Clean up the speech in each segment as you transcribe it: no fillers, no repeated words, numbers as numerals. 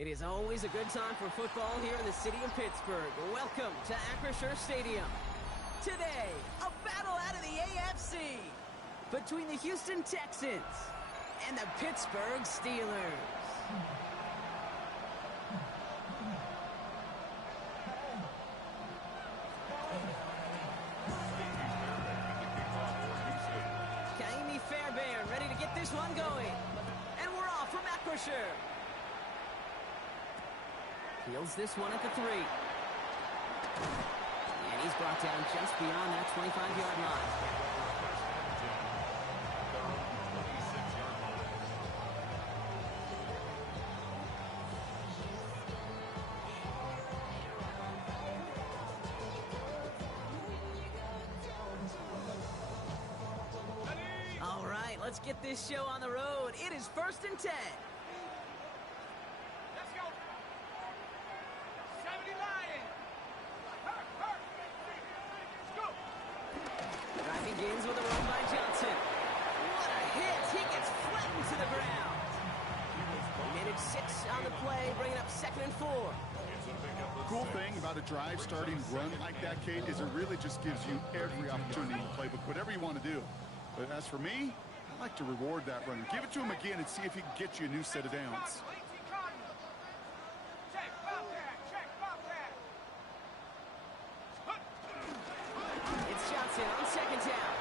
It is always a good time for football here in the city of Pittsburgh. Welcome to Acrisure Stadium. Today, a battle out of the AFC between the Houston Texans and the Pittsburgh Steelers. Ready to get this one going. And we're off from Acrisure. Fields this one at the 3. And he's brought down just beyond that 25-yard line. Let's get this show on the road. It is 1st and 10. Let's go. 70 Lions. Let's go. Drive begins with a run by Johnson. What a hit. He gets flattened to the ground. Minute 6 on the play, bringing up 2nd and 4. Cool thing about a drive starting run like that, Kate, is it really just gives you every opportunity in the playbook, whatever you want to do. But as for me, I like to reward that runner. Give it to him again and see if he can get you a new set of downs. It's Johnson on 2nd down.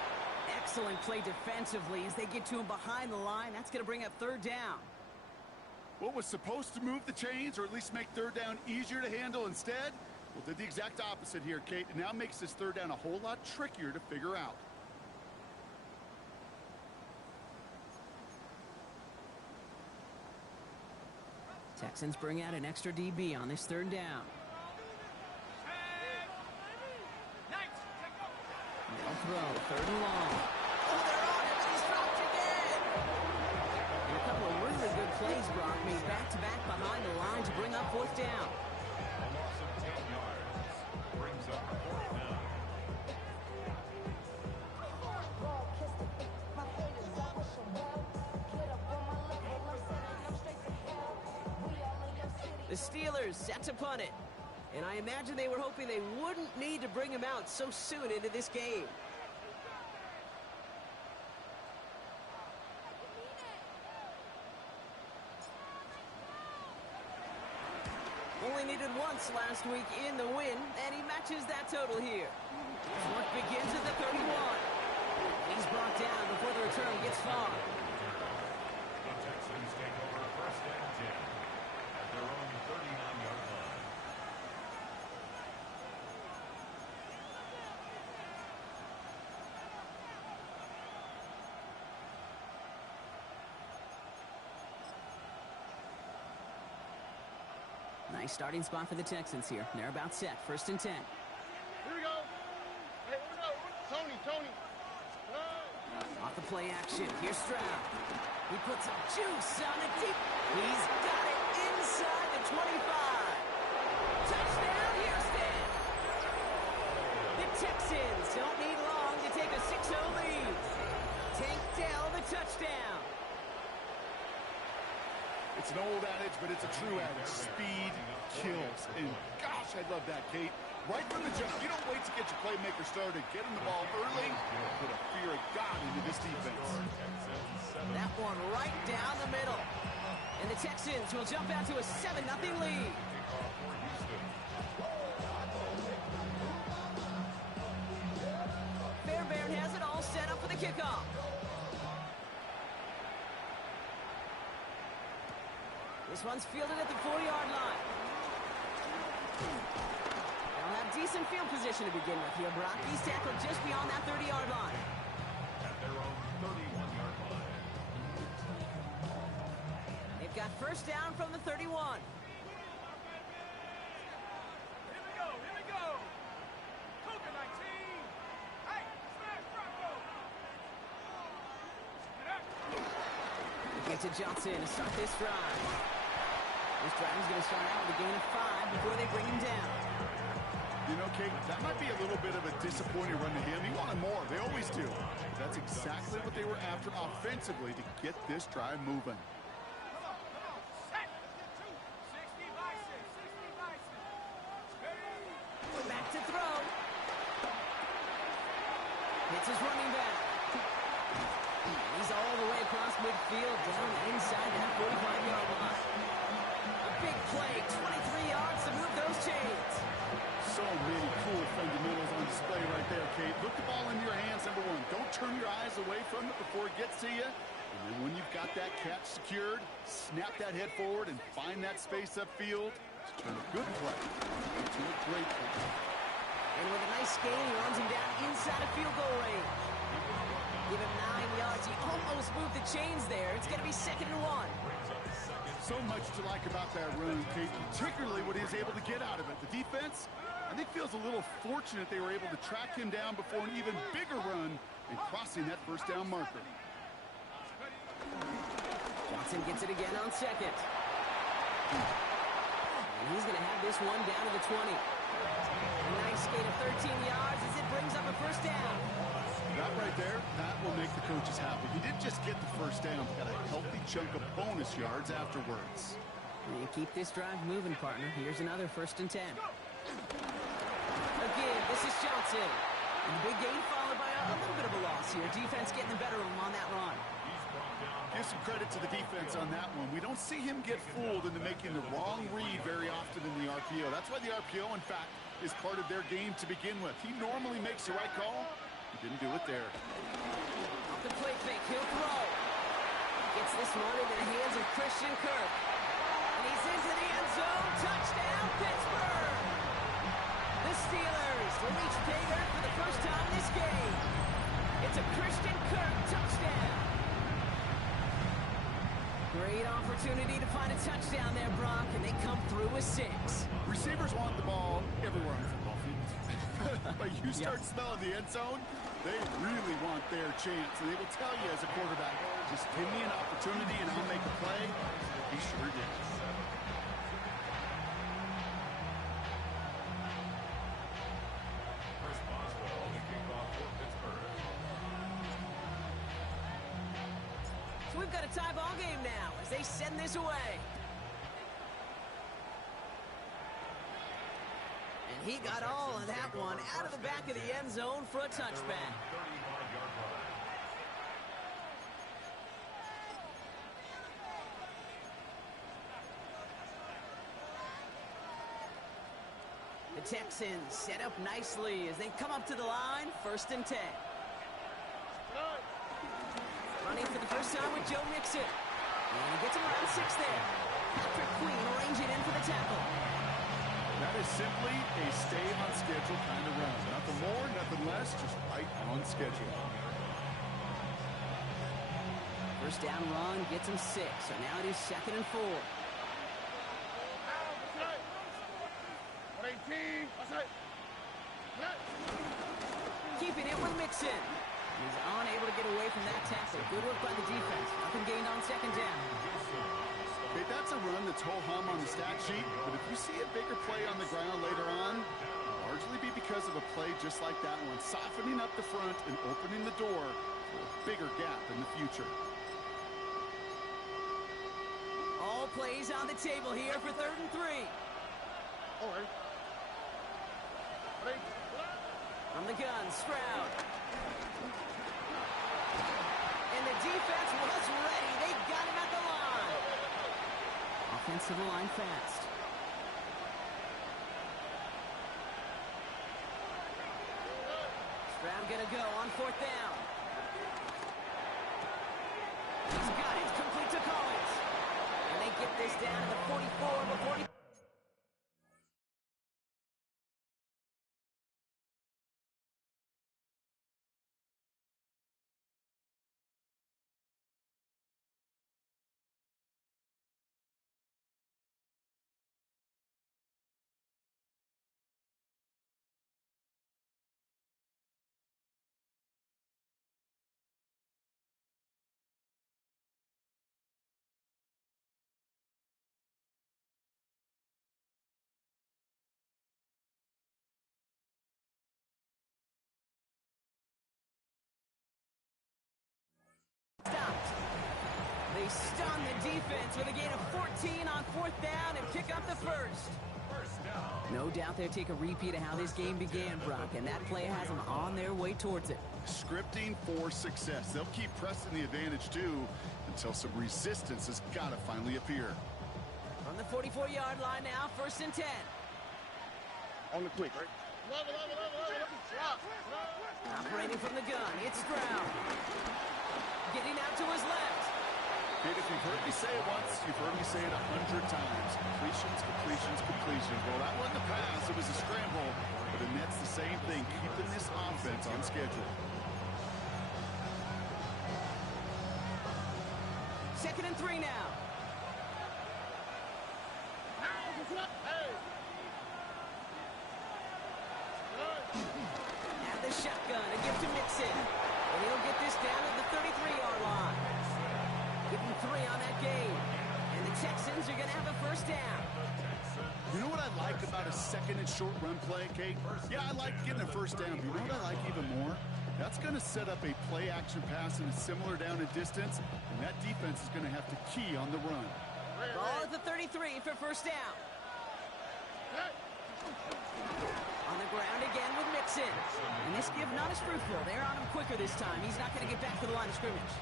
Excellent play defensively as they get to him behind the line. That's going to bring up 3rd down. What was supposed to move the chains or at least make 3rd down easier to handle instead? Well, did the exact opposite here, Kate. It now makes this 3rd down a whole lot trickier to figure out. Texans bring out an extra DB on this 3rd down. They'll throw, 3rd and long. Oh, they're on it, but he's dropped again! And a couple of really good plays, Brock, made back-to-back behind the line to bring up 4th down. A loss of 10 yards brings up 4th down. The Steelers set to punt it. And I imagine they were hoping they wouldn't need to bring him out so soon into this game. Only needed once last week in the win, and he matches that total here. His work begins at the 31. He's brought down before the return gets far. The Texans take over 1st and 10. Their own 39-yard line. Nice starting spot for the Texans here. They're about set. 1st and 10. Here we go. Hey, here we go. Tony. Off the play action. Here's Stroud. He puts some juice on it deep. He's got it inside the 25. Touchdown, Houston. The Texans don't need long to take a 6-0 lead. Tank Dell the touchdown. It's an old adage, but it's a true adage. Speed kills. And gosh, I love that, Kate. Right from the jump. You don't wait to get your playmaker started. Get him the ball early. Put a fear of God into this defense. That one right down the middle. And the Texans will jump out to a 7-0 lead. Fairbairn has it all set up for the kickoff. This one's fielded at the 4-yard line. They'll have decent field position to begin with here, Brock. He's tackled just beyond that 30-yard line. At their own 31-yard line. They've got 1st down from the 31. Here we go. Cougar 19. Hey, smash Bronco. Get to Johnson to start this drive. This drive is going to start out with a gain of 5 before they bring him down. You know, Kate, that might be a little bit of a disappointing run to him. He wanted more. They always do. That's exactly what they were after offensively to get this drive moving. Come on. Set. 2, 6, Hits his running back. And he's all the way across midfield, down inside that 45-yard line. A big play, 23 yards to move those chains. So many cool fundamentals on display right there, Kate. Look the ball in your hands, number one. Don't turn your eyes away from it before it gets to you. And then when you've got that catch secured, snap that head forward and find that space upfield to turn a good play into a great play. And with a nice gain, he runs him down inside of field goal range. Give him 9 yards. He almost moved the chains there. It's going to be 2nd and 1. So much to like about that run, Kate, particularly what he was able to get out of it. The defense, I think, feels a little fortunate they were able to track him down before an even bigger run and crossing that first down marker. Johnson gets it again on 2nd. And he's going to have this one down to the 20. A nice gain of 13 yards as it brings up a first down. That right there, that will make the coaches happy. He didn't just get the first down, he got a healthy chunk of bonus yards afterwards. And you keep this drive moving, partner. Here's another 1st and 10. Again, this is Johnson. And the big gain followed by a little bit of a loss here. Defense getting the better of him on that run. Give some credit to the defense on that one. We don't see him get fooled into making the wrong read very often in the RPO. That's why the RPO, in fact, is part of their game to begin with. He normally makes the right call. He didn't do it there. Off the play fake, he'll throw. Gets this one into the hands of Christian Kirk. And he's into the end zone. Touchdown, Pittsburgh! The Steelers will reach pay dirt for the first time this game. It's a Christian Kirk touchdown. Great opportunity to find a touchdown there, Brock, and they come through with 6. Receivers want the ball everywhere on the football field. But you start smelling the end zone, they really want their chance. And they will tell you as a quarterback, just give me an opportunity and I'll make a play. He sure did. Chris Boswell, the kickoff for Pittsburgh. So we've got a tie ball game now as they send this away. And he got all of that one out of the back of the end zone for a touchback. 35-yard line. The Texans set up nicely as they come up to the line, 1st and 10. Running for the first time with Joe Mixon. And he gets him around 6 there. Patrick Queen arranging in for the tackle. That is simply a stay-on-schedule kind of run. Nothing more, nothing less, just right on schedule. First down run gets him 6, so now it is 2nd and 4. Keeping it with Mixon. He's unable to get away from that tackle. Good work by the defense. Nothing gained on 2nd down. Okay, that's a run that's ho-hum on the stat sheet, but if you see a bigger play on the ground later on, it'll largely be because of a play just like that one, softening up the front and opening the door for a bigger gap in the future. All plays on the table here for 3rd and 3. From the gun, Stroud. And the defense was ready. They got him at the line. Offensive line fast. Stroud gonna go on 4th down. He's got it, complete to Collins. And they get this down to the 44 before he stun the defense with a gain of 14 on 4th down and pick up the first. No doubt they'll take a repeat of how this game began, Brock, and that play has them on their way towards it. Scripting for success. They'll keep pressing the advantage, too, until some resistance has got to finally appear. From the 44-yard line now, 1st and 10. On the quick, right? Operating from the gun, it's Stroud. Getting out to his left. Kid, if you've heard me say it once, you've heard me say it 100 times. Completions, completions, completions. Well, that wasn't a pass. It was a scramble. But the net's the same thing, keeping this offense on schedule. 2nd and 3 now. And the shotgun, a gift to Mixon. And he'll get this down at the 33-yard line. Getting 3 on that game. And the Texans are going to have a 1st down. You know what I like about a 2nd and short run play, Kate? Yeah, I like getting a 1st down. But you know what I like even more? That's going to set up a play-action pass in a similar down and distance, and that defense is going to have to key on the run. Ball at the 33 for 1st down. On the ground again with Mixon. And this give not as fruitful. They're on him quicker this time. He's not going to get back to the line of scrimmage.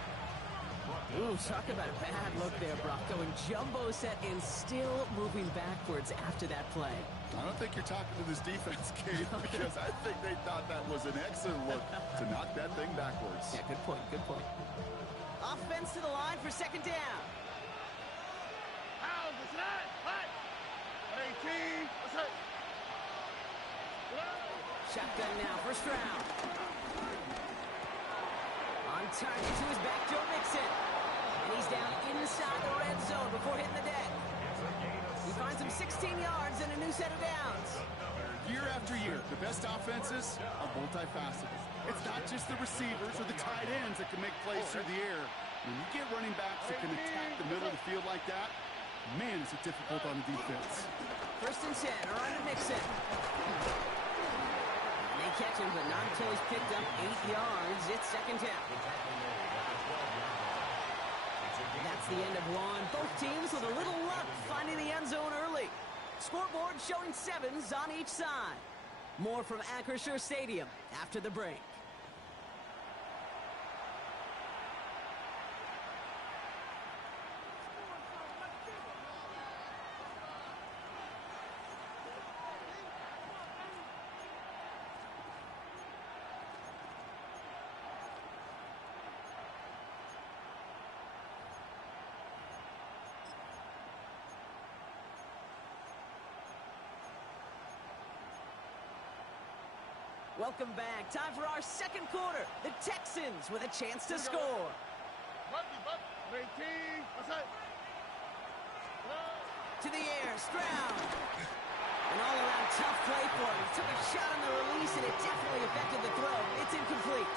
Ooh, talk about a bad look there, Brock. Going jumbo set and still moving backwards after that play. I don't think you're talking to this defense, Kate, because I think they thought that was an excellent look to knock that thing backwards. Yeah, good point, good point. Offense to the line for 2nd down. How's this not? What? 18. What's up? Shotgun now for Stroud. On target to his back, Joe Mixon. And he's down inside the red zone before hitting the deck. He finds him 16 yards and a new set of downs. Year after year, the best offenses are multifaceted. It's not just the receivers or the tight ends that can make plays through the air. When you get running backs that can attack the middle of the field like that, man, is it difficult on the defense. 1st and 10, around to Mixon. And they catch him, but not until he's picked up 8 yards. It's 2nd down. That's the end of one. Both teams with a little luck finding the end zone early. Scoreboard showing 7s on each side. More from Acrisure Stadium after the break. Welcome back. Time for our 2nd quarter. The Texans with a chance to score. 18. What's up? To the air, Stroud. An all-around tough play for him. He took a shot on the release, and it definitely affected the throw. It's incomplete.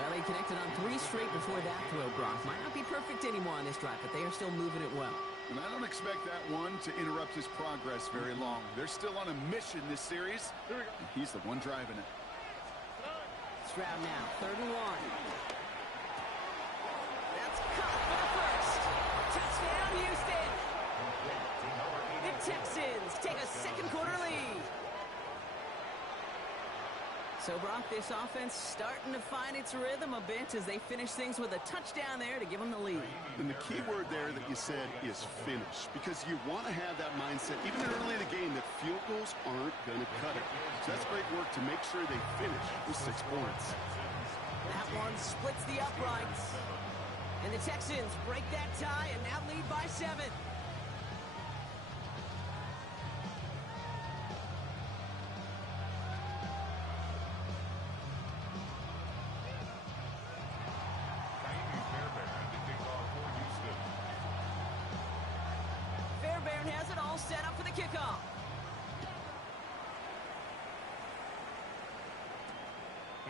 Well, they connected on 3 straight before that throw, Brock. Might not be perfect anymore on this drive, but they are still moving it well. And I don't expect that one to interrupt his progress very long. They're still on a mission this series. He's the one driving it. Stroud now, 3rd and 1. That's caught for the first. Touchdown, Houston. The Texans take a 2nd quarter lead. So, Brock, this offense starting to find its rhythm a bit as they finish things with a touchdown there to give them the lead. And the key word there that you said is finish, because you want to have that mindset, even early in the game, that field goals aren't going to cut it. So that's great work to make sure they finish with 6 points. That one splits the uprights. And the Texans break that tie and now lead by 7. Fairbairn has it all set up for the kickoff.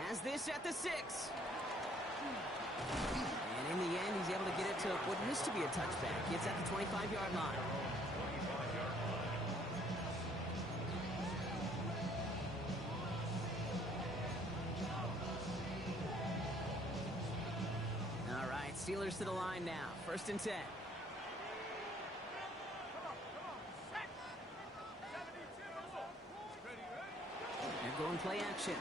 Has this at the 6. And in the end, he's able to get it to what used to be a touchback. It's at the 25-yard line. Steelers to the line now. 1st and 10. They're going play action.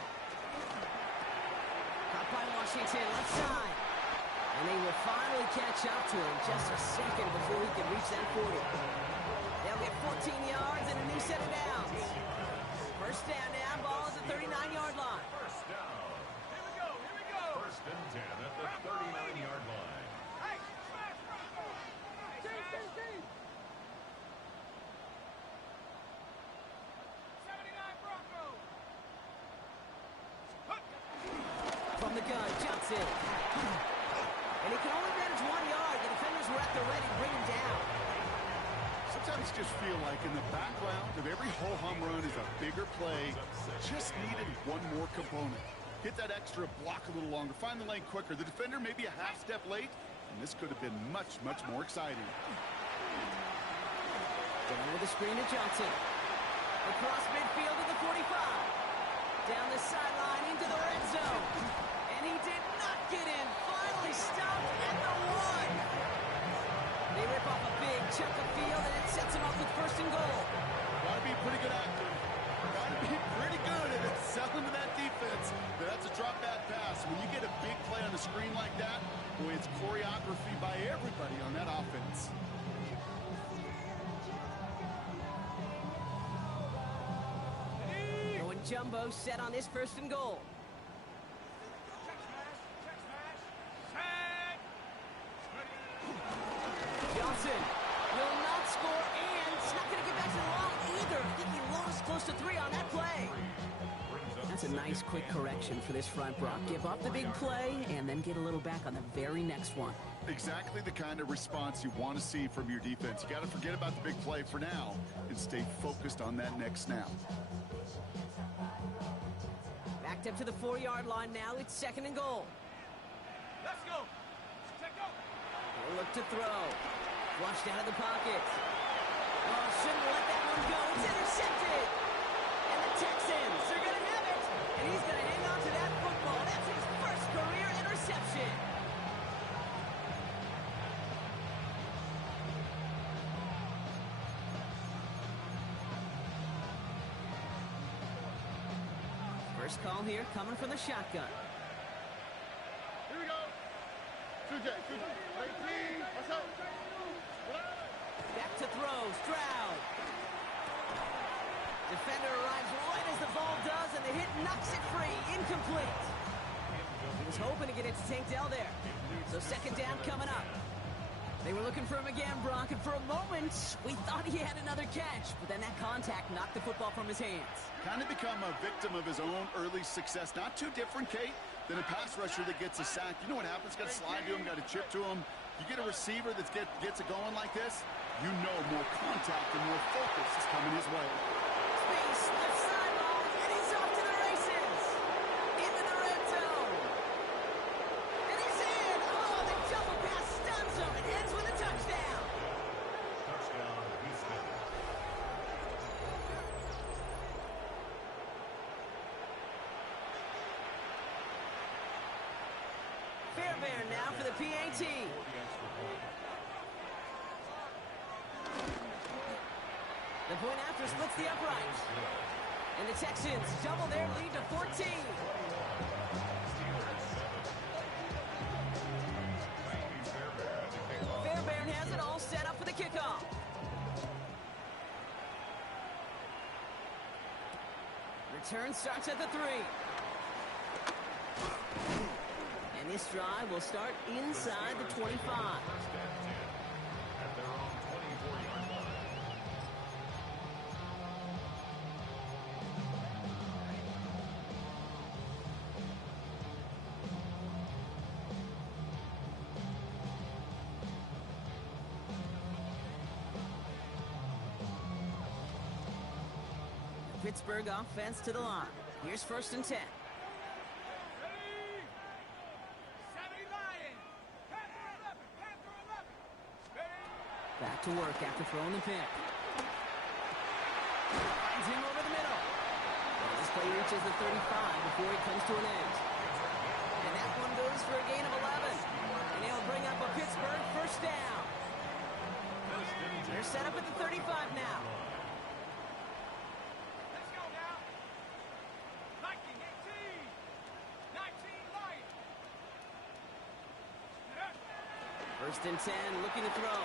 Caught by Washington, left side. And they will finally catch up to him just a second before he can reach that 40. They'll get 14 yards and a new set of downs. 1st down now, ball at the 39-yard line. 1st down. Here we go. 1st and 10 at the 39-yard line. Hey, smash, Bronco! Team! 79 Bronco! From the gun, Johnson. And he can only manage 1 yard. The defenders were at the ready to bring him down. Sometimes just feel like in the background of every ho-hum run is a bigger play. Just needed one more component. Get that extra block a little longer. Find the lane quicker. The defender may be a half step late, and this could have been much, much more exciting. Down with the screen to Johnson. Across midfield to the 45. Down the sideline into the red zone. And he did not get in. Finally stopped at the 1. They rip off a big chunk of field, and it sets him up with 1st and goal. Gotta be pretty good actor. Gotta be pretty good at selling to that defense. But that's a drop back pass. When you get a big play on the screen like that, boy, it's choreography by everybody on that offense. Going jumbo set on this 1st and goal. Johnson will not score, and it's not going to get back to the line either. I think he lost close to 3 on that play. That's a nice quick correction for this front, Brock. Give up the big play and then get a little back on the very next one. Exactly the kind of response you want to see from your defense. You got to forget about the big play for now and stay focused on that next snap. Backed up to the 4-yard line now. It's 2nd and goal. Let's go! They'll look to throw. Flushed out of the pocket. Oh, shouldn't let that one go. It's intercepted. And the Texans are going to have it. And he's going to hang on to that football. That's his 1st career interception. First call here coming from the shotgun. Here we go! 2J, 18, what's up? Back to throw, Stroud. Defender arrives right as the ball does, and the hit knocks it free. Incomplete. He was hoping to get it to Tank Dell there. So 2nd down coming up. They were looking for him again, Brock, and for a moment, we thought he had another catch. But then that contact knocked the football from his hands. Kind of become a victim of his own early success. Not too different, Kate, than a pass rusher that gets a sack. You know what happens? Got to slide to him, got to chip to him. You get a receiver that gets it going like this, you know more contact and more focus is coming his way. Space, the sideline, and he's off to the races. Into the red zone. And he's in. Oh, the jumble pass stuns him. It ends with a touchdown. Touchdown, Houston. Fairbairn now for the PAT. The point after splits the upright. And the Texans double their lead to 14. Fairbairn has it all set up for the kickoff. Return starts at the 3. And this drive will start inside the 25. At their own 24-yard line. Pittsburgh offense to the line. Here's 1st and 10. Back to work after throwing the pick. Finds him over the middle. Well, this play reaches the 35 before he comes to an end. And that one goes for a gain of 11. And he'll bring up a First and 10, looking to throw.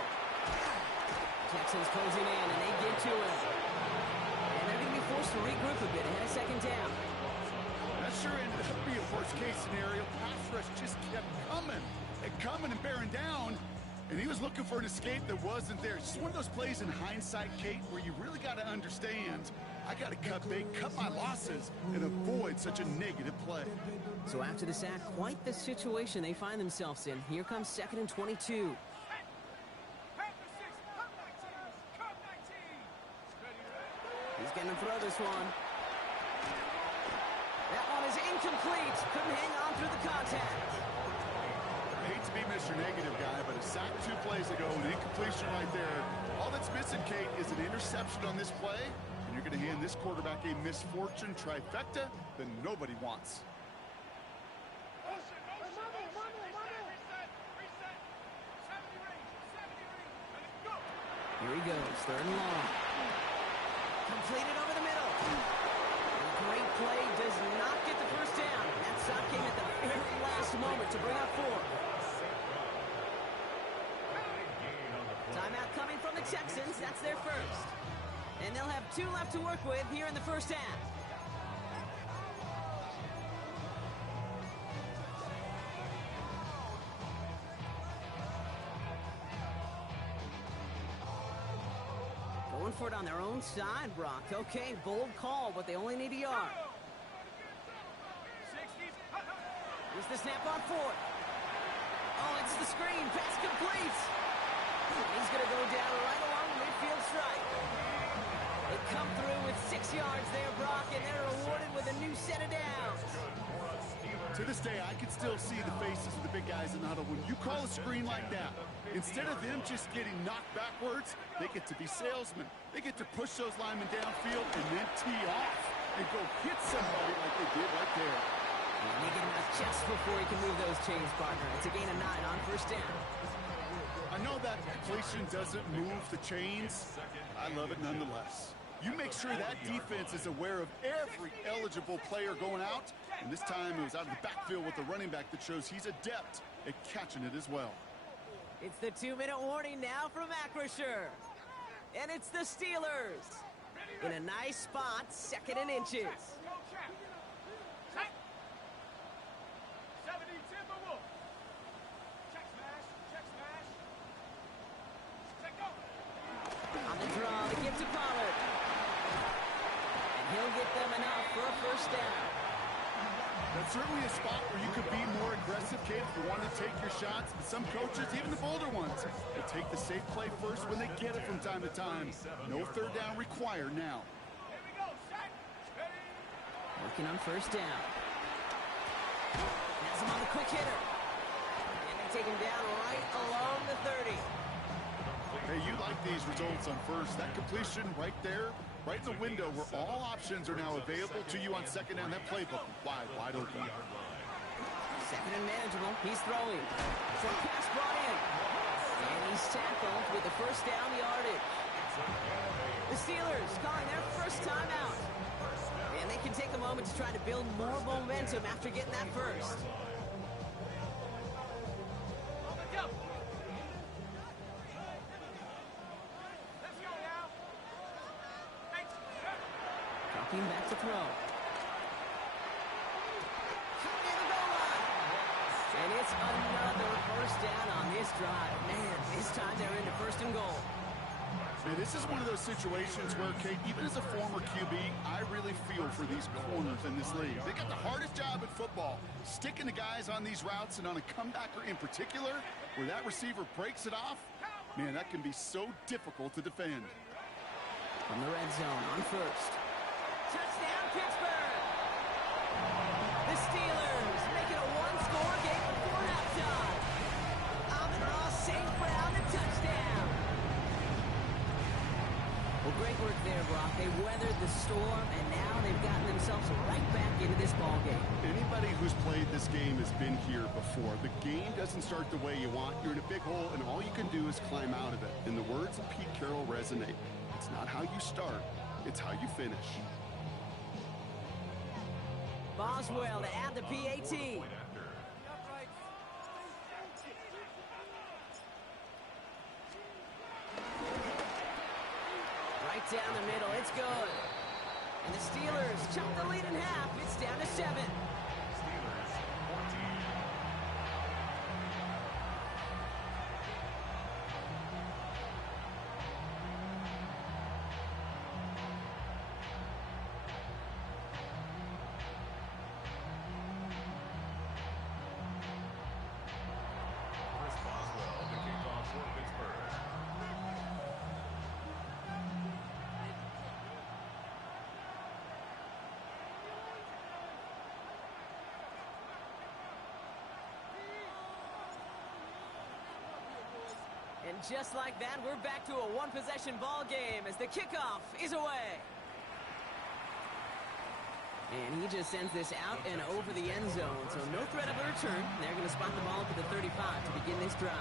Texans closing in, and they get to him. And they're going to be forced to regroup a bit ahead of second down. That sure ended up being a worst-case scenario. Pass rush just kept coming and bearing down. And he was looking for an escape that wasn't there. It's just one of those plays in hindsight, Kate, where you really got to understand, I got to cut bait, cut my losses, and avoid such a negative play. So after the sack, quite the situation they find themselves in. Here comes 2nd and 22. He's going to throw this one. That one is incomplete. Couldn't hang on through the contact. I hate to be Mr. Negative guy, but a sack 2 plays ago, an incompletion right there. All that's missing, Kate, is an interception on this play, and you're going to hand this quarterback a misfortune trifecta that nobody wants. Here he goes, 3rd and long. Completed over the middle. A great play does not get the first down. That stop came at the very last moment to bring up 4. Timeout coming from the Texans. That's their first. And they'll have 2 left to work with here in the first half. Going for it on their own side, Brock. Okay, bold call, but they only need a yard. Here's the snap on 4th. Oh, it's the screen. Pass complete. He's going to go down right along the midfield stripe. They come through with 6 yards there, Brock, and they're rewarded with a new set of downs. To this day, I can still see the faces of the big guys in the huddle. When you call a screen like that, instead of them just getting knocked backwards, they get to be salesmen. They get to push those linemen downfield and then tee off and go hit somebody like they did right there. And they get him out just before he can move those chains, partner. It's a gain of 9 on first down. I know that completion doesn't move the chains. I love it nonetheless. You make sure that defense is aware of every eligible player going out. And this time it was out of the backfield with the running back that shows he's adept at catching it as well. It's the 2-minute warning now from Acrisure. And it's the Steelers. In a nice spot, 2nd and inches. On the draw, the give to Pollard. And he'll get them enough for a first down. That's certainly a spot where you could be more aggressive, Kate, if you want to take your shots. But some coaches, even the bolder ones, will take the safe play first when they get it from time to time. No 3rd down required now. Working on first down. Has him on the quick hitter. And they take him down right along the 30. Hey, you like these results on first. That completion right there, right in the window where all options are now available to you on 2nd down. That playbook wide open. 2nd and manageable. He's throwing. Short pass brought in. And he's tackled with the first down yardage. The Steelers calling their first timeout. And they can take a moment to try to build more momentum after getting that first. Dropping back to throw. Near the goal line. And it's another first down on this drive. Man, this time they're into 1st and goal. Man, this is one of those situations where, Kate, even as a former QB, I really feel for these corners in this league. They got the hardest job in football, sticking the guys on these routes and on a comebacker in particular, where that receiver breaks it off. Man, that can be so difficult to defend. From the red zone on first. Touchdown, Pittsburgh! The Steelers make it a 1-score game before halftime. Amon-Ra St. Brown, the touchdown. Well, great work there, Brock. They weathered the storm, and now they've gotten themselves right back into this ballgame. Anybody who's played this game has been here before. The game doesn't start the way you want. You're in a big hole, and all you can do is climb out of it. And the words of Pete Carroll resonate. It's not how you start, it's how you finish. Boswell to add the PAT. down the middle. It's good. And the Steelers chop the lead in half. It's down to 7. Steelers 14. Chris Boswell to kick off for Pittsburgh. And just like that, we're back to a one-possession ball game as the kickoff is away. And he just sends this out and over the end zone, so no threat of a return. They're going to spot the ball to the 35 to begin this drive.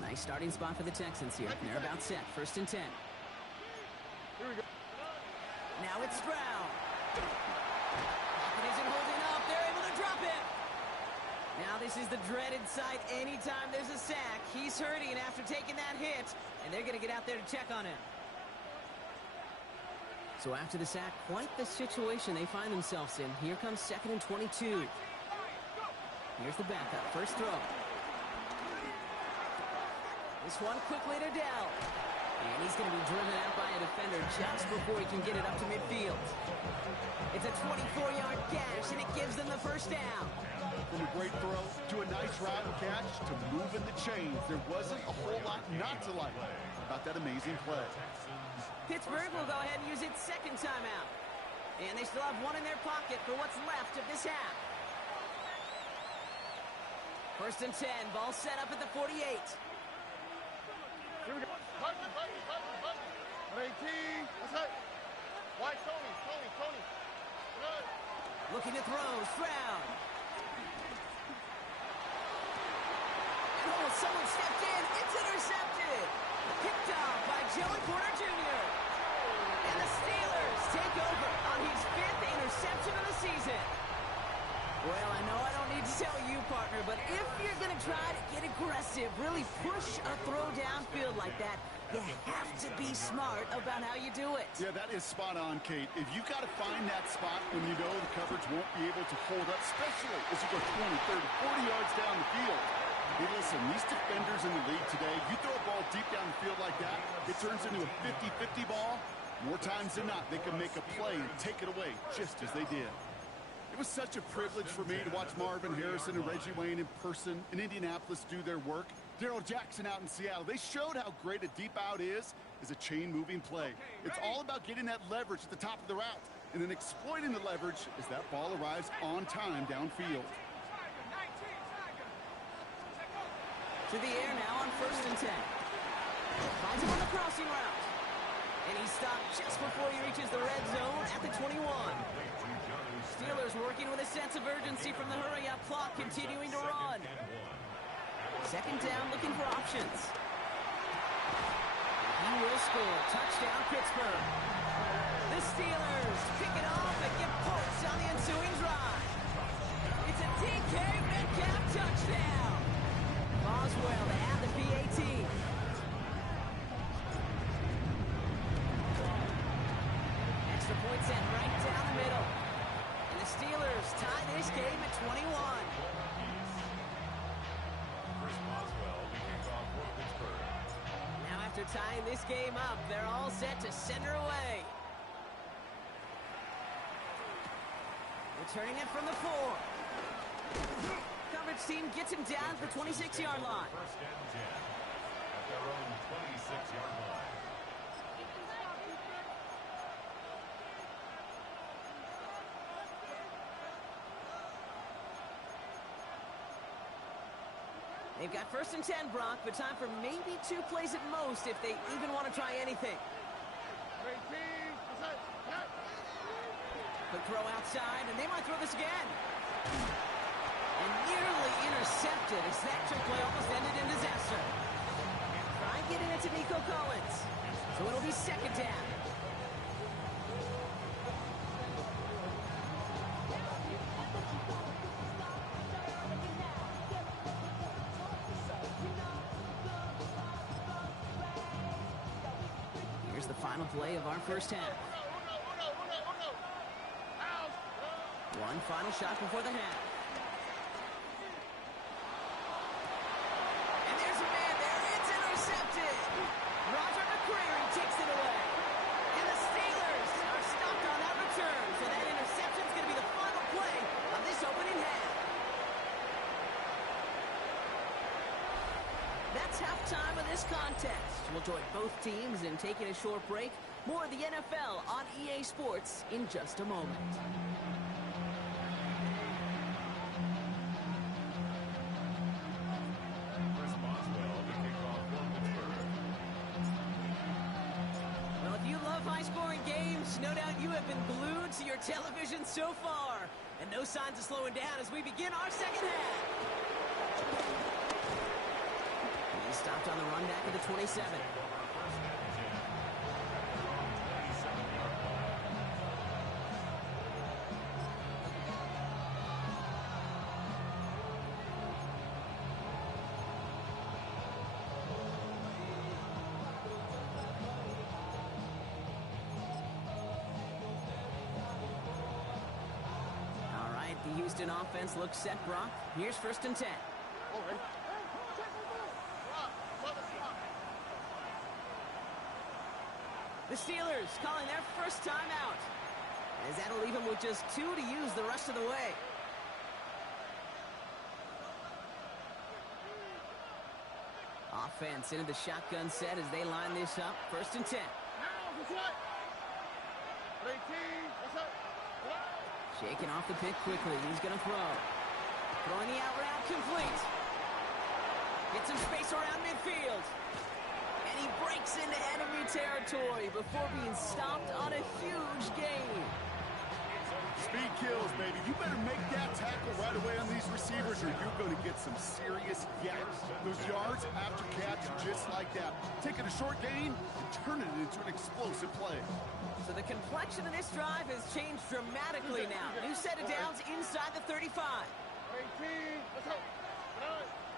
Nice starting spot for the Texans here. They're about set. 1st and 10. Here we go. Now it's Stroud. Pocket isn't holding up. They're able to drop it. Now this is the dreaded sight anytime there's a sack. He's hurting after taking that hit, and they're going to get out there to check on him. So after the sack, quite the situation they find themselves in. Here comes 2nd and 22. Here's the backup. First throw. This one quickly to Dell. And he's going to be driven out by a defender just before he can get it up to midfield. It's a 24-yard gash, and it gives them the first down. From a great throw to a nice route and catch to moving the chains. There wasn't a whole lot not to like about that amazing play. Pittsburgh will go ahead and use its 2nd timeout. And they still have one in their pocket for what's left of this half. 1st and 10. Ball set up at the 48. Here we go. Button. 18. That's it. Why, Tony. Good. Looking to throw. Stroud. Oh, someone stepped in. It's intercepted. Picked off by Joey Porter Jr. And the Steelers take over on his 5th interception of the season. Well, I know I don't need to tell you, partner, but if you're going to try to get aggressive, really push a throw downfield like that, you have to be smart about how you do it. Yeah, that is spot on, Kate. If you got to find that spot when you know the coverage won't be able to hold up, especially as you go 20, 30, 40 yards down the field. Hey, listen, these defenders in the league today, you throw a ball deep down the field like that, it turns into a 50-50 ball. More times than not, they can make a play and take it away just as they did. It was such a privilege for me to watch Marvin Harrison and Reggie Wayne in person in Indianapolis do their work. Darrell Jackson out in Seattle. They showed how great a deep out is a chain-moving play. It's all about getting that leverage at the top of the route and then exploiting the leverage as that ball arrives on time downfield. To the air now on 1st and 10. Finds him on the crossing route. And he's stopped just before he reaches the red zone at the 21. Steelers working with a sense of urgency from the hurry-up clock, continuing to run. 2nd down, looking for options. He will score. Touchdown, Pittsburgh. The Steelers pick it off and get points on the ensuing drive. It's a DK Metcalf touchdown. Boswell to add the PAT. Extra point sent right down the middle. And the Steelers tie this game at 21. Chris Boswell to kick off for Pittsburgh. Now after tying this game up, they're all set to send her away. Returning it from the 4. Coverage team gets him down to the 26-yard line. 1st and 10 at their own 26-yard line. They've got 1st and 10, Brock, but time for maybe 2 plays at most if they even want to try anything. 18. That's it. Quick throw outside, and they might throw this again. And nearly intercepted as that trick play almost ended in disaster. Try getting it to Nico Collins. So it'll be 2nd down. Here's the final play of our first half. One final shot before the half. And there's a man there. It's intercepted. Roger McCreary takes it away. And the Steelers are stopped on that return. So that interception is going to be the final play of this opening half. That's halftime of this contest. We'll join both teams in taking a short break. More of the NFL on EA Sports in just a moment. Well, if you love high-scoring games, no doubt you have been glued to your television so far. And no signs of slowing down as we begin our second half. He stopped on the run back at the 27. All right, the Houston offense looks set, Brock. Here's 1st and 10. The Steelers calling their first timeout, as that'll leave them with just 2 to use the rest of the way. Offense into the shotgun set as they line this up. 1st and 10. Shaking off the pick quickly. He's going to throw. Throwing the out route complete. Gets some space around midfield. And he breaks into enemy territory before being stopped on a huge gain. Speed kills, baby. You better make that tackle right away on these receivers or you're going to get some serious gaps. Those yards after catch just like that. Taking a short gain and turning it into an explosive play. So the complexion of this drive has changed dramatically now. New set of downs inside the 35.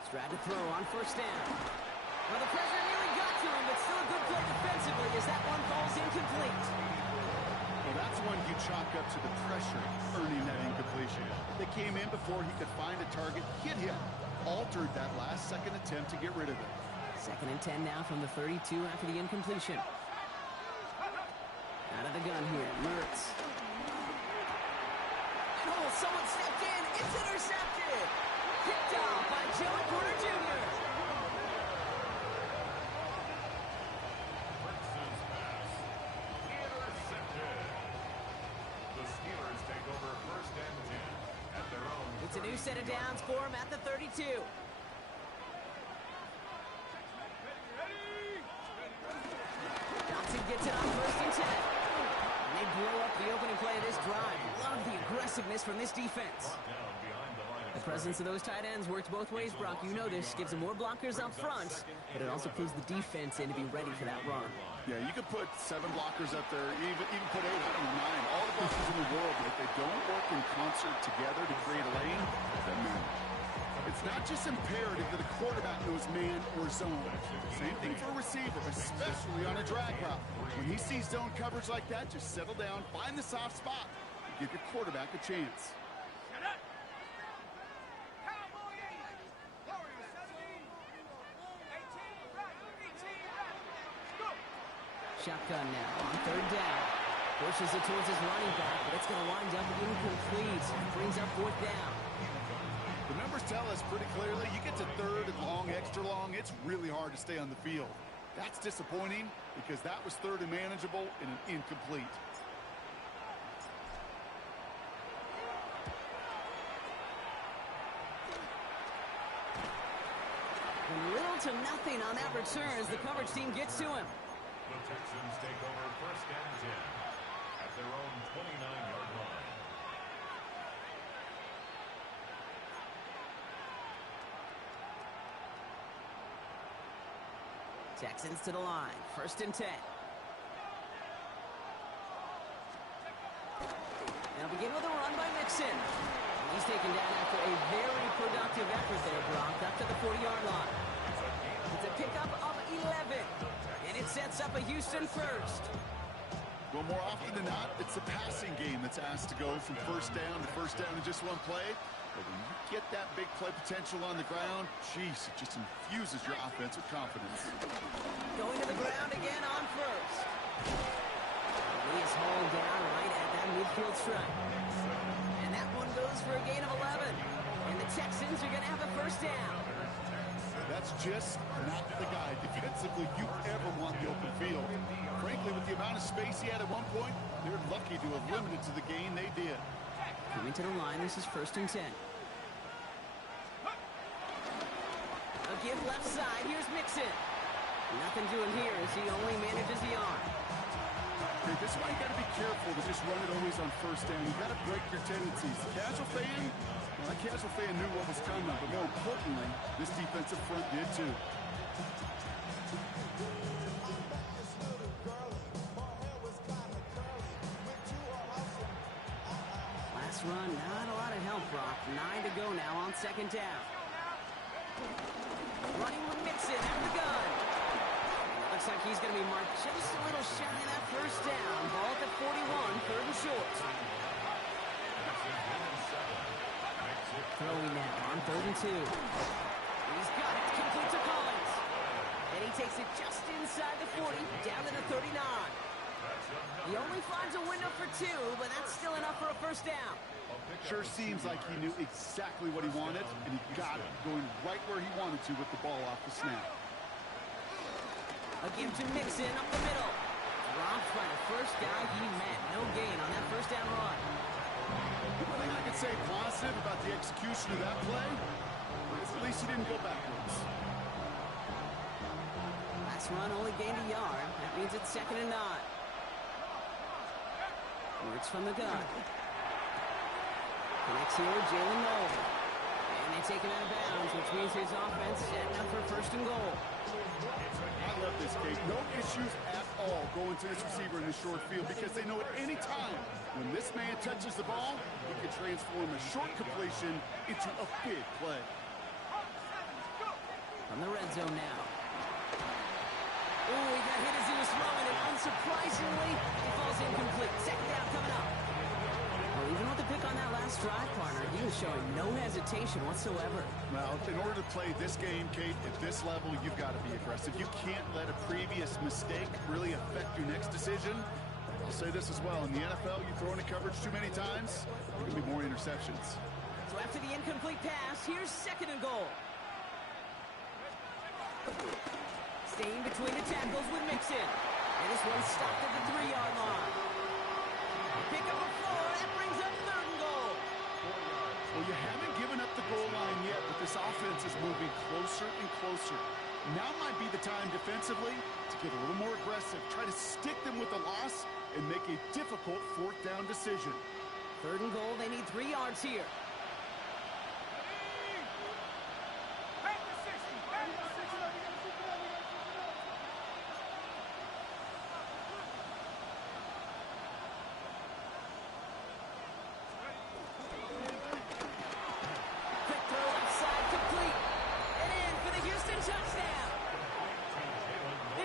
Strad to throw on 1st down. Well, the pressure nearly got to him, but still a good play defensively as that one falls incomplete. Well, that's one you chalk up to the pressure earning that incompletion. They came in before he could find a target, hit him, altered that last second attempt to get rid of it. 2nd and 10 now from the 32 after the incompletion. Out of the gun here, Mertz. And someone stepped in. It's intercepted. Picked off by Joey Porter Jr. It's a new set of downs for him at the 32. Johnson gets it on 1st and 10. And they blow up the opening play of this drive. Love the aggressiveness from this defense. The presence of those tight ends works both ways, Brock. You know this. Gives them more blockers up front, but it also pulls the defense in to be ready for that run. Yeah, you could put 7 blockers up there, even put 8, I don't know, 9. All the blockers in the world, but if they don't work in concert together to create a lane, then it's not just imperative that a quarterback knows man or zone. Same thing for a receiver, especially on a drag route. When he sees zone coverage like that, just settle down, find the soft spot, and give your quarterback a chance. Shotgun now on 3rd down. Pushes it towards his running back, but it's going to wind up incomplete. Brings up 4th down. The numbers tell us pretty clearly, you get to 3rd and long, extra long, it's really hard to stay on the field. That's disappointing because that was 3rd and manageable and an incomplete. Little to nothing on that return as the coverage team gets to him. The Texans take over 1st and 10 at their own 29-yard line. Texans to the line. 1st and 10. They'll begin with a run by Mixon. He's taken down after a very productive effort there, Brock, up to the 40-yard line. It's a pickup of 11. And it sets up a Houston first. Well, more often than not, it's the passing game that's asked to go from first down in just one play. But when you get that big play potential on the ground, geez, it just infuses your offense with confidence. Going to the ground again on first. He is hauled down right at that midfield stripe. And that one goes for a gain of 11. And the Texans are going to have a first down. That's just not the guy defensively you ever want the open field. Frankly, with the amount of space he had at one point, they're lucky to have limited to the gain they did. Coming to the line, this is 1st and 10. A give left side, here's Mixon. Nothing doing here as he only manages the arm. Okay, this is why you got to be careful to just run it always on first down. You got to break your tendencies. The casual fan, well, that casual fan knew what was coming, but more importantly, this defensive front did too. Last run, not a lot of help, Brock. 9 to go now on 2nd down. Running with Mixon out of the gun. Looks like he's going to be marked just a little shy of that first down. Ball at the 41, 3rd and short. Throwing now on 3rd and 2. He's got it, complete to Collins. And he takes it just inside the 40, down to the 39. He only finds a window for 2, but that's still enough for a first down. Sure seems like he knew exactly what he wanted, and he got it, going right where he wanted to with the ball off the snap. A give to Mixon up the middle. Dropped by the first guy he met. No gain on that first down run. One thing I could say positive about the execution of that play is at least he didn't go backwards. Last run only gained a yard. That means it's 2nd and 9. Works from the gun. Connects here with Jalen Noel. And they take him out of bounds, which means his offense setting up for 1st and goal. I love this, Kate. No issues at all going to this receiver in the short field because they know at any time when this man touches the ball, he can transform a short completion into a big play. From the red zone now. Oh, he got hit as he was throwing it. Unsurprisingly, he falls incomplete. 2nd down coming up. Well, even with the pick on that last drive, partner, he was showing no hesitation whatsoever. Well, in order to play this game, Kate, at this level, you've got to be aggressive. You can't let a previous mistake really affect your next decision. I'll say this as well. In the NFL, you throw into coverage too many times, there can be more interceptions. So after the incomplete pass, here's 2nd and goal. Staying between the tackles with Mixon. And this one's stopped at the 3-yard line. Pick up a 4, that brings up 3rd and goal. Well, you haven't given up the goal line yet, but this offense is moving closer and closer. Now might be the time defensively to get a little more aggressive. Try to stick them with the loss and make a difficult 4th down decision. 3rd and goal, they need 3 yards here.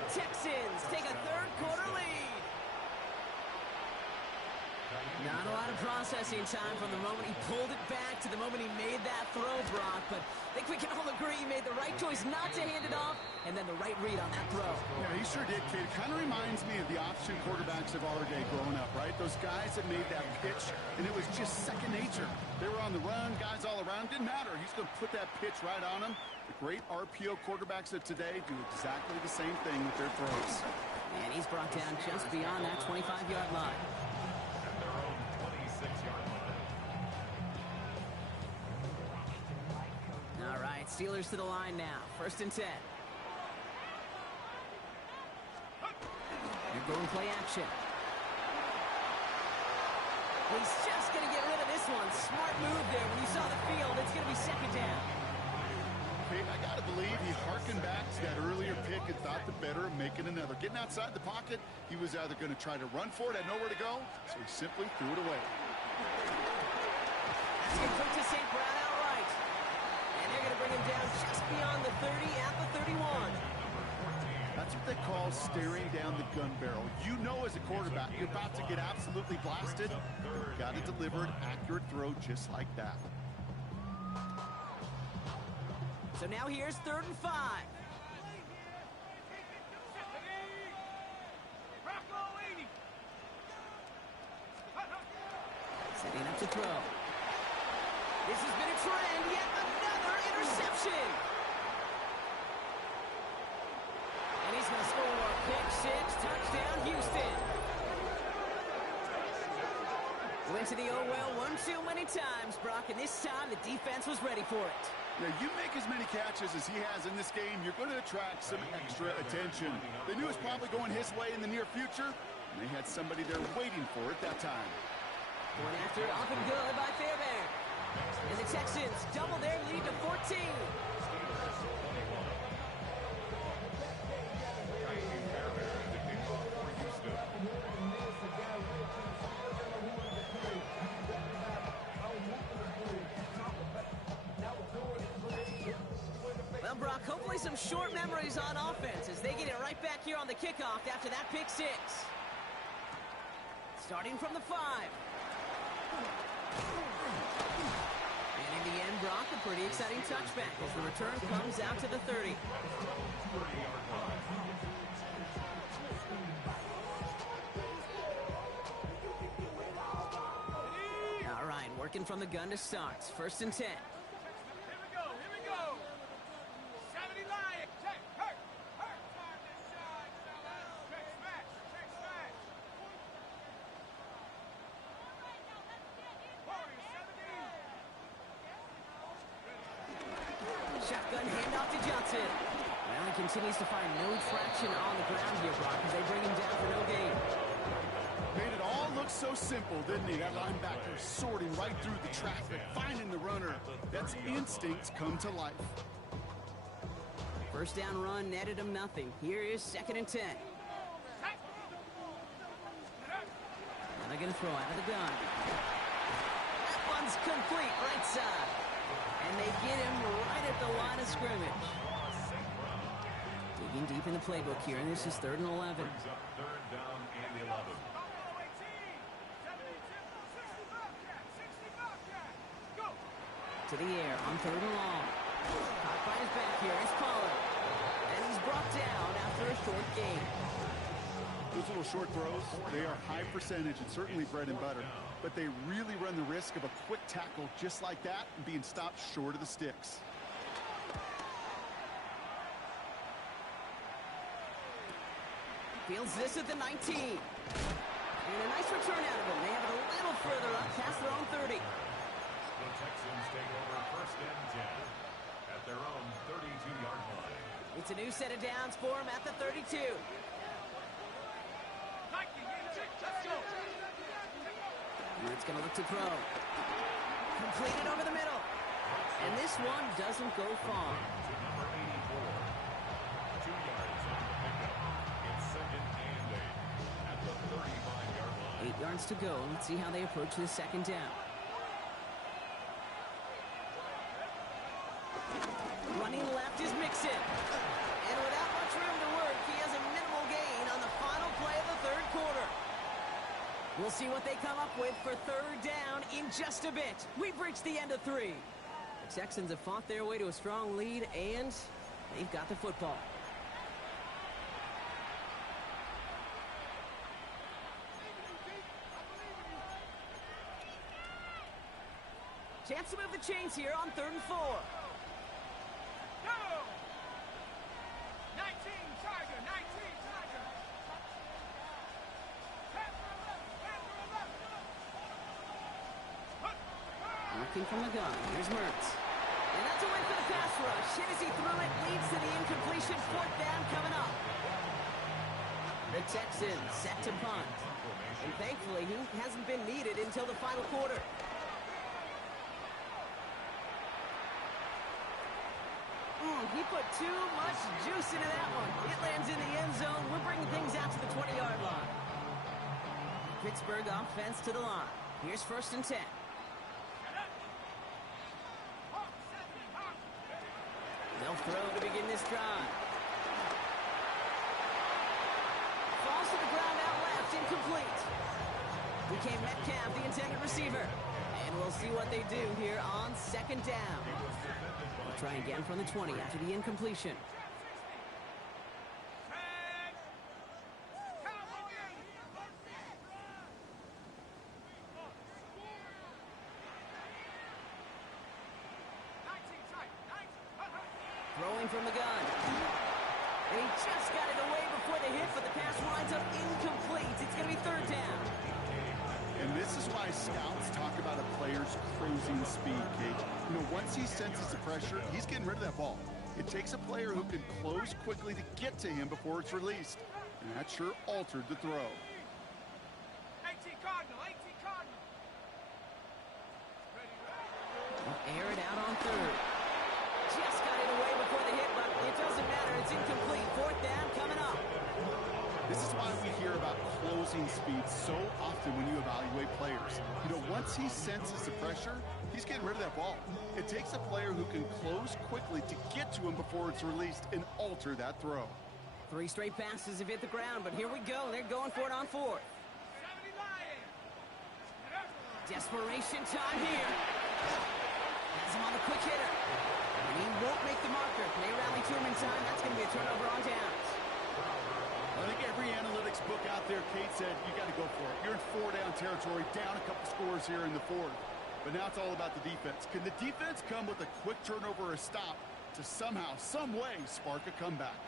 Texans take a 3rd quarter lead. Not a lot of processing time from the moment he pulled it back to the moment he made that throw, Brock. But I think we can all agree he made the right choice not to hand it off, and then the right read on that throw. Yeah, he sure did, Kate. It kind of reminds me of the option quarterbacks of our day growing up, right? Those guys that made that pitch, and it was just second nature. They were on the run, guys all around. Didn't matter. He's going to put that pitch right on them. The great RPO quarterbacks of today do exactly the same thing with their throws. And he's brought down just beyond that 25-yard line. At their own 26-yard line. All right, Steelers to the line now. 1st and 10. They're going play action. He's just going to get rid of this one. Smart move there. When you saw the field, it's going to be 2nd down. Hey, I got to believe he harkened back to that earlier pick and thought the better of making another. Getting outside the pocket, he was either going to try to run for it, had nowhere to go, so he simply threw it away. That's complete to St. Brown outright. And they're going to bring him down just beyond the 30 at the 31. That's what they call ball staring down the gun barrel. You know as a quarterback, you're about to get absolutely blasted. You've got to deliver an accurate throw just like that. So now here's 3rd and 5. Setting up to throw. This has been a trend, yet another interception. And he's going to score. Pick 6, touchdown, Houston. Went to the oh well one too many times, Brock, and this time the defense was ready for it. Yeah, you make as many catches as he has in this game, you're going to attract some extra attention. They knew it was probably going his way in the near future, and they had somebody there waiting for it that time. Going after it, up and good by Fairbairn. And the Texans double their lead to 14. Well, Brock, hopefully some short memories on offense as they get it right back here on the kickoff after that pick 6. Starting from the 5. And in the end, Brock, a pretty exciting touchback as the return comes out to the 30. All right, working from the gun to start. 1st and 10. Shotgun handoff to Johnson. Well, he continues to find no traction on the ground here, Brock, as they bring him down for no gain. Made it all look so simple, didn't he? That linebacker sorting right through the traffic, finding the runner. That's instincts come to life. 1st down run netted him nothing. Here is 2nd and 10. Now they're going to throw out of the gun. That one's complete, right side. And they get him right at the line of scrimmage. Digging deep in the playbook here, and this is 3rd and 11. Brings up 3rd down and 11. To the air on 3rd and long. Caught by his back here is Pollard. And he's brought down after a short gain. Those little short throws, they are high percentage and certainly bread and butter. But they really run the risk of a quick tackle just like that and being stopped short of the sticks. Fields this at the 19. And a nice return out of him. They have it a little further up past their own 30. The Texans take over 1st and 10 at their own 32-yard line. It's a new set of downs for him at the 32. And it's going to look to throw. Completed over the middle. And this one doesn't go far. To number 84. 2 yards on the pickup. It's 2nd and 8 at the 35-yard line. 8 yards to go. Let's see how they approach this 2nd down. Running left is Mixon. And without much room to work, he has a minimal gain on the final play of the 3rd quarter. We'll see what they come up with for 3rd down in just a bit. We've reached the end of 3. The Texans have fought their way to a strong lead, and they've got the football. Chance to move the chains here on 3rd and 4. Working from the gun. Here's Mertz. And that's a win for the pass rush. Hit as he threw it, leads to the incompletion. 4th down coming up. The Texans set to punt. And thankfully, he hasn't been needed until the final quarter. He put too much juice into that one. It lands in the end zone. We're bringing things out to the 20-yard line. Pittsburgh offense to the line. Here's 1st and 10. They'll throw to begin this drive. Falls to the ground out left, incomplete. Became Metcalf, the intended receiver. And we'll see what they do here on second down. We'll try again from the 20 after the incompletion. Throwing from the gun. And he just got it away before the hit, but the pass winds up incomplete. It's going to be third down. And this is why scouts talk about a player's cruising speed, Kate. You know, once he senses the pressure, he's getting rid of that ball. It takes a player who can close quickly to get to him before it's released. And that sure altered the throw. 18 Cardinal, 18 Cardinal. Air it out on third. Just got it away before the hit, but it doesn't matter. It's incomplete. Fourth down coming up. This is why we hear about closing speed so often when you evaluate players. You know, once he senses the pressure, he's getting rid of that ball. It takes a player who can close quickly to get to him before it's released and alter that throw. 3 straight passes have hit the ground, but here we go. They're going for it on fourth. 70 Lions. Desperation time here. Has him on the quick hitter. And he won't make the marker. They rally to him in time. That's going to be a turnover on downs. I think every analytics book out there, Kate, said you got to go for it. You're in 4-down territory, down a couple scores here in the fourth. But now it's all about the defense. Can the defense come with a quick turnover or a stop to somehow, some way, spark a comeback?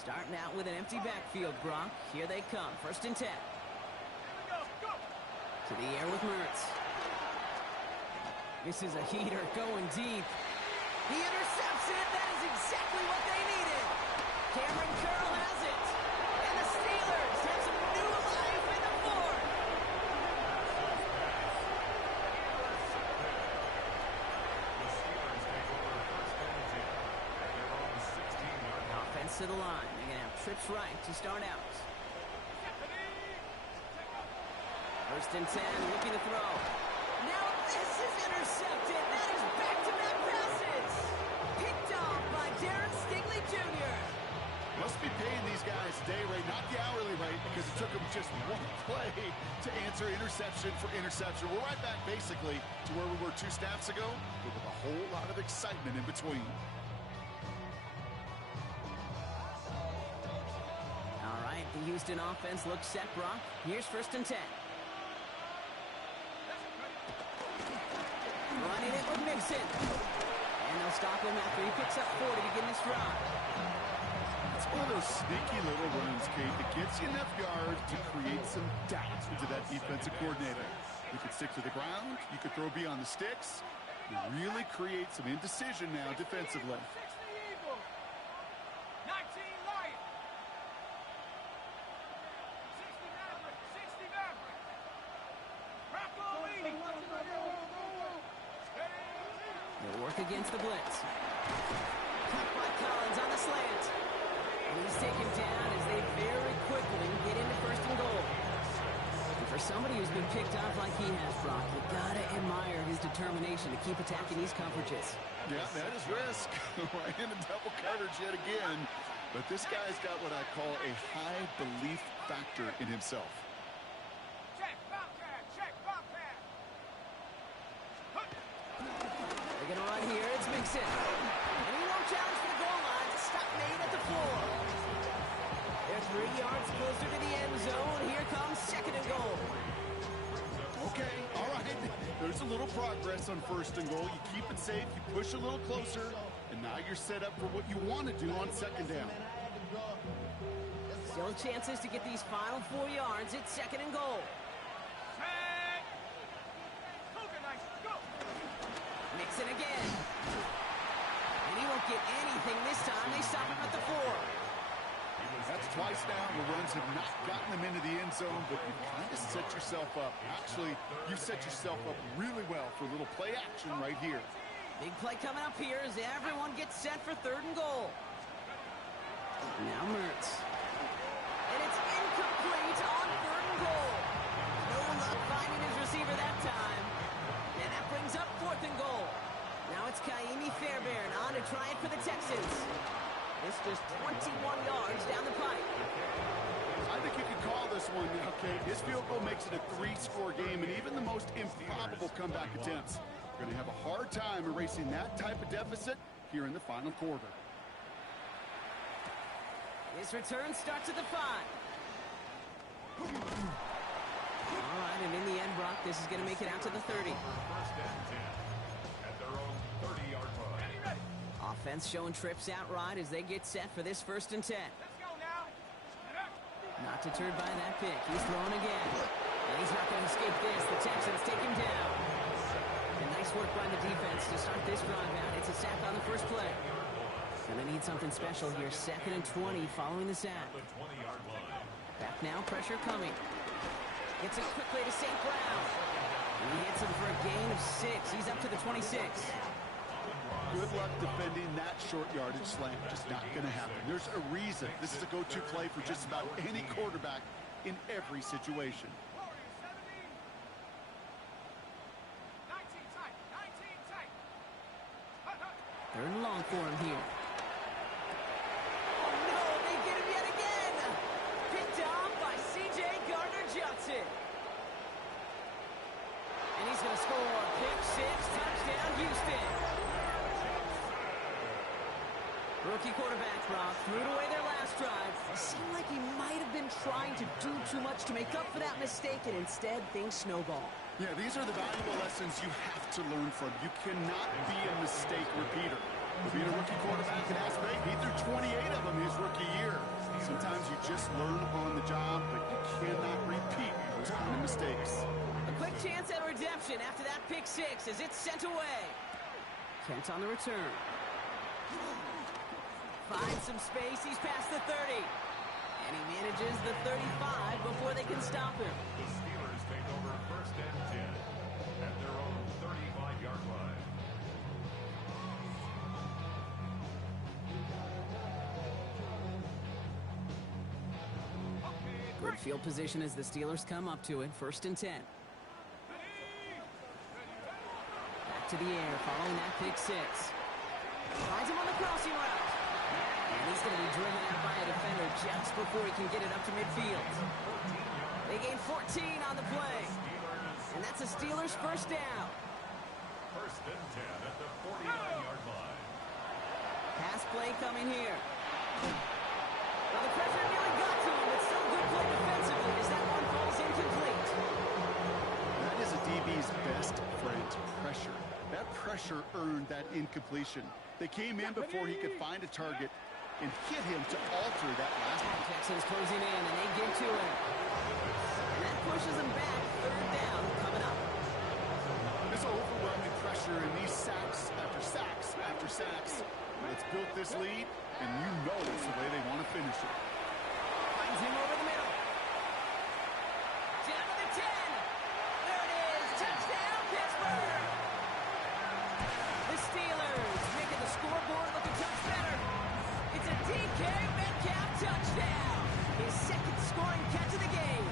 Starting out with an empty backfield, Brock. Here they come. First and 10. To the air with Mertz. This is a heater going deep. He intercepts it. That is exactly what they needed. Cameron Curl has it. And the Steelers have some new life in the fourth. The Steelers take over first and 10. They're on the 16-yard line. Offense to the line. They're going to have trips right to start out. First and 10, looking to throw. Now this is intercepted. That is back-to-back passes. Picked off by Darren Stingley Jr. Must be paying these guys day rate, not the hourly rate, because it took them just one play to answer interception for interception. We're right back, basically, to where we were 2 snaps ago, but with a whole lot of excitement in between. All right, the Houston offense looks set, Brock. Here's first and 10. Running it with Mixon. And they'll stop him after he picks up 4 to begin this drive. It's one of those sneaky little runs, Kate, that gets you enough yards to create some doubt into that defensive coordinator. You could stick to the ground. You could throw beyond the sticks. You really create some indecision now defensively. 60 Eagle. 19 Lion. 60 Maverick. 60 Maverick. Rocco leading. They'll work against the blitz. Cut by Collins on the slant. And he's taken down as they very quickly get into first and goal. And for somebody who's been picked off like he has, Brock, you gotta admire his determination to keep attacking these coverages. Yeah, that is risk. Right in a double coverage yet again. But this guy's got what I call a high belief factor in himself. Check Bobcat. Check Bobcat. They're gonna run here. It's Mixon. And he won't challenge for the goal line. The stop made at the 4. They're 3 yards closer to the end zone. Here comes second and goal. Okay, all right. There's a little progress on first and goal. You keep it safe, you push a little closer, and now you're set up for what you want to do on second down. Still chances to get these final 4 yards. It's second and goal. Check. Organize. Go. Mixon again. And he won't get anything this time. They stop him at the 4. That's twice now. The runs have not gotten them into the end zone, but you've kind of set yourself up. Actually, you've set yourself up really well for a little play action right here. Big play coming up here as everyone gets set for third and goal. Now Mertz. And it's incomplete on third and goal. No luck finding his receiver that time. And that brings up fourth and goal. Now it's Kaimi Fairbairn on to try it for the Texans. It's just 21 yards down the pipe. I think you could call this one, okay? This field goal makes it a 3-score game, and even the most improbable comeback attempts are going to have a hard time erasing that type of deficit here in the final quarter. His return starts at the 5. All right, and in the end, Brock, this is going to make it out to the 30. First and 10 at their own 30-yard line. Offense showing trips out right as they get set for this 1st and 10. Let's go now. Not deterred by that pick. He's throwing again. And he's not going to escape this. The Texans take him down. And nice work by the defense to start this drive out. It's a sack on the first play. Gonna need something special here. 2nd and 20 following the sack. The 20-yard line. Back now, pressure coming. Gets it quickly to St. Brown. And he hits him for a gain of 6. He's up to the 26. Good luck defending that short yardage slant. Just not going to happen. There's a reason this is a go-to play for just about any quarterback in every situation. 3rd and long for him here. Oh no, they get him yet again! Picked off by C.J. Gardner-Johnson. And he's going to score. Pick 6, touchdown, Houston. Rookie quarterback, Brock, threw it away their last drive. It seemed like he might have been trying to do too much to make up for that mistake, and instead things snowball. Yeah, these are the valuable lessons you have to learn from. You cannot be a mistake repeater. Being a rookie quarterback at Aspen, he threw 28 of them his rookie year. Sometimes you just learn on the job, but you cannot repeat those kind of mistakes. A quick chance at redemption after that pick 6 as it's sent away. Kent on the return. Finds some space. He's past the 30. And he manages the 35 before they can stop him. The Steelers take over 1st and 10 at their own 35-yard line. Good field position as the Steelers come up to it. 1st and 10. Back to the air following that pick 6. Finds him on the crossing route. And he's going to be driven out by a defender just before he can get it up to midfield. They gain 14 on the play. And that's a Steelers 1st down. 1st and 10 at the 49-yard line. Pass play coming here. Well, the pressure nearly got to him, but still good play defensively as that one falls incomplete. That is a DB's best friend, pressure. That pressure earned that incompletion. They came in before he could find a target and hit him to alter that last one. Texans closing in, and they get to him. And that pushes them back. 3rd down coming up. This overwhelming pressure and these sacks after sacks after sacks. It's built this lead, and you know it's the way they want to finish it. Finds him over the middle. Down to the 10. There it is. Touchdown, Pittsburgh. The Steelers making the scoreboard look a touch better. It's a DK Metcalf touchdown. His 2nd scoring catch of the game.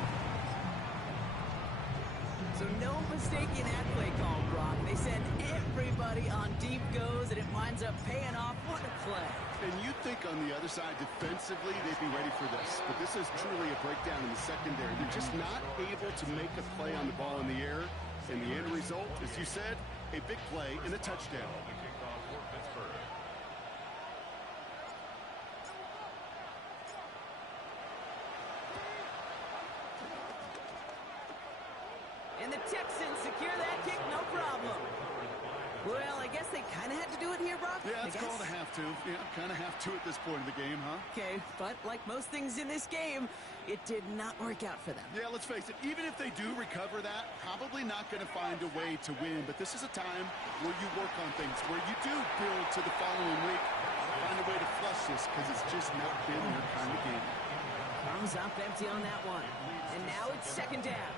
So no mistaking that play call, Brock. They send everybody on deep goes, and it winds up paying off. What a play. And you'd think on the other side, defensively, they'd be ready for this. But this is truly a breakdown in the secondary. They're just not able to make a play on the ball in the air. And the end result, as you said, a big play and a touchdown. The kickoff for Pittsburgh. And the Texans secure that kick, no problem. Well, I guess they kind of had to do it here, Brock. Yeah, it's called a have to. Yeah, kind of have to at this point in the game, huh? Okay, but like most things in this game, it did not work out for them. Yeah, let's face it, even if they do recover that, probably not going to find a way to win. But this is a time where you work on things, where you do build to the following week. Find a way to flush this because it's just not been your kind of game. Comes up empty on that one. And now it's 2nd down.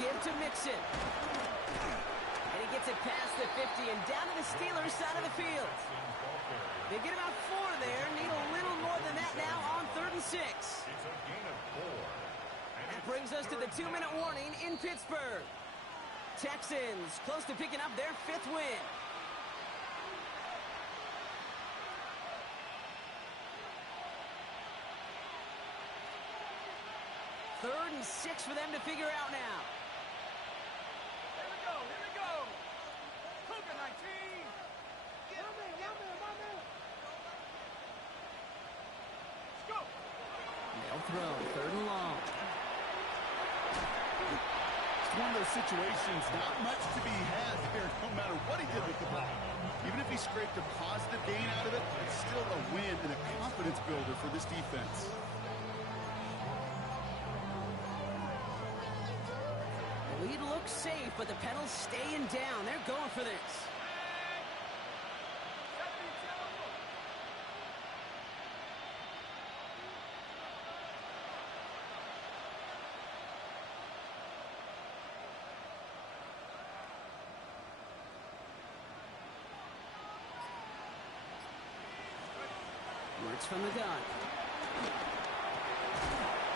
Give to Mixon. And he gets it past the 50 and down to the Steelers side of the field. They get about 4 there. Need a little more than that now on 3rd and 6. It's a gain of 4. That brings brings us to the 2-minute warning in Pittsburgh. Texans close to picking up their 5th win. Third and 6 for them to figure out now. Here we go, here we go. Cougar 19. My man. Let's go. They'll throw, 3rd and long. It's one of those situations, not much to be had here, no matter what he did with the ball. Even if he scraped a positive gain out of it, it's still a win and a confidence builder for this defense. The lead looks safe, but the pedals staying down. They're going for this. Works from the gun.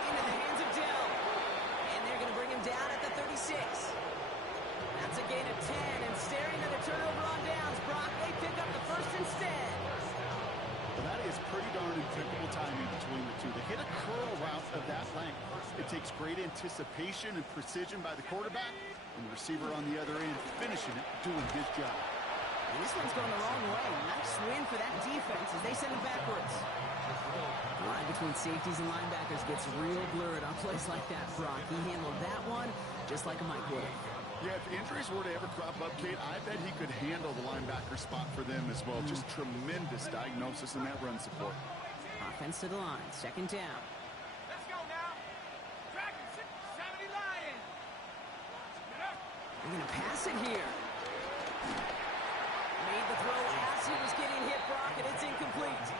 Into the hands of Dell. And they're going to bring him down at the 36. That's a gain of 10, and staring at a turnover on downs. Brock, they pick up the first instead. Well, that is pretty darn impeccable timing between the two. They hit a curl route of that length. It takes great anticipation and precision by the quarterback, and the receiver on the other end finishing it, doing his job. And this one's going the wrong way. Nice win for that defense as they send it backwards. The line between safeties and linebackers gets real blurred on plays like that, Brock. He handled that one just like a Mike would. Yeah, if injuries were to ever crop up, Kate, I bet he could handle the linebacker spot for them as well. Just tremendous diagnosis in that run support. Offense to the line, 2nd down. Let's go now. Dragon 70 Lions. They're going to pass it here. Made the throw as he was getting hit, Brock, and it's incomplete.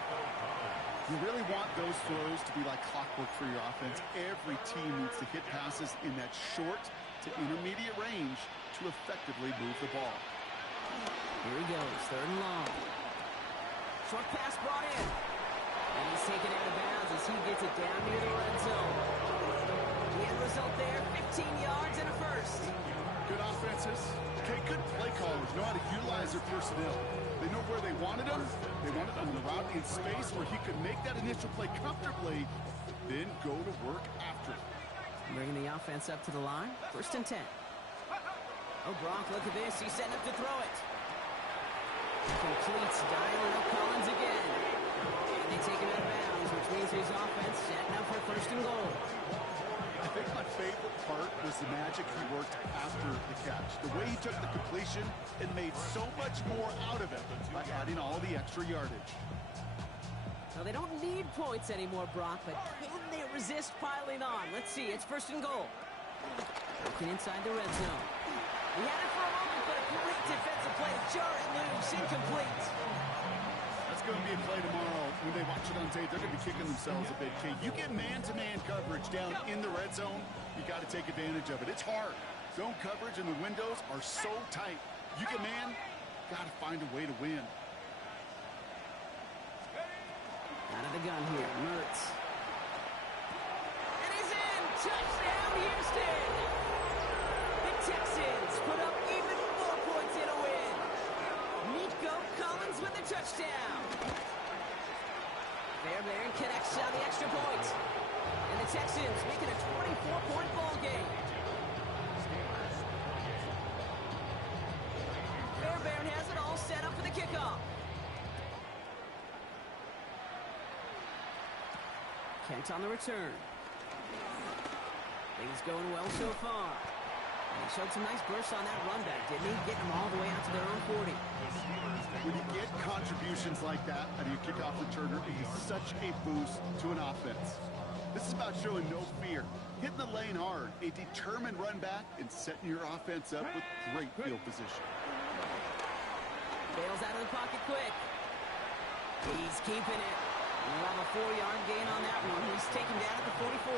You really want those throws to be like clockwork for your offense. Every team needs to hit passes in that short to intermediate range to effectively move the ball. Here he goes, 3rd and long. Short pass brought in. And he's taken out of bounds as he gets it down near the red zone. The end result there, 15 yards and a first. Good offenses. Okay, good play callers know how to utilize their personnel. They know where they wanted them. They wanted them on the route in space where he could make that initial play comfortably, then go to work after it. Bringing the offense up to the line. 1st and 10. Oh, Brock, look at this. He's setting up to throw it. Completes, dialing up Collins again. And they take him out of bounds, which means his offense setting up for 1st and goal. I think my favorite part was the magic he worked after the catch. The way he took the completion and made so much more out of it by adding all the extra yardage. Well, they don't need points anymore, Brock, but can they resist piling on? Let's see. It's 1st and goal. Looking inside the red zone. He had it for a moment, but a great defensive play. Jar it loose, incomplete. That's going to be a play tomorrow. When they watch it on tape, they're going to be kicking themselves a bit. Kate, you get man-to-man coverage down in the red zone, you got to take advantage of it. It's hard. Zone coverage and the windows are so tight. You get man, got to find a way to win. Out of the gun here, Mertz. And he's in! Touchdown, Houston! The Texans put up even more points in a win. Nico Collins with the touchdown. Fairbairn connects on the extra point. And the Texans making a 24-point ball game. Fairbairn has it all set up for the kickoff. Kent on the return. Things going well so far. And he showed some nice bursts on that run back, didn't he? Getting them all the way out to their own 40. When you get contributions like that out of your kickoff returner, it is such a boost to an offense. This is about showing no fear, hitting the lane hard, a determined run back, and setting your offense up with great field position. Bails out of the pocket quick. He's keeping it. We'll have a 4-yard gain on that one. He's taken down at the 44.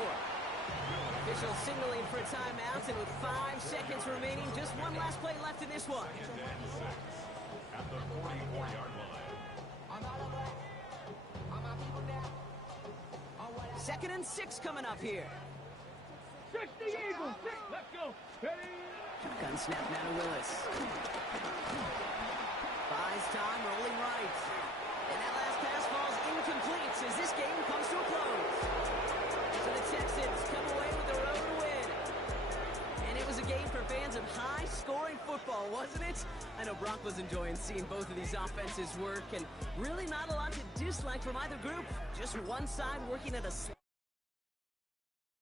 Official signaling for a timeout, and with 5 seconds remaining, just one last play left in this one. At the 44-yard line. 2nd and 6 coming up here. 60 Eagles. Let's go. Ready? Gun snap now to Willis. Buys time, rolling right. And that last pass falls incomplete as this game comes to a close. So the Texans come away with the road win. And it was a game for fans of high-scoring football, wasn't it? I know Brock was enjoying seeing both of these offenses work, and really not a lot to dislike from either group. Just one side working at a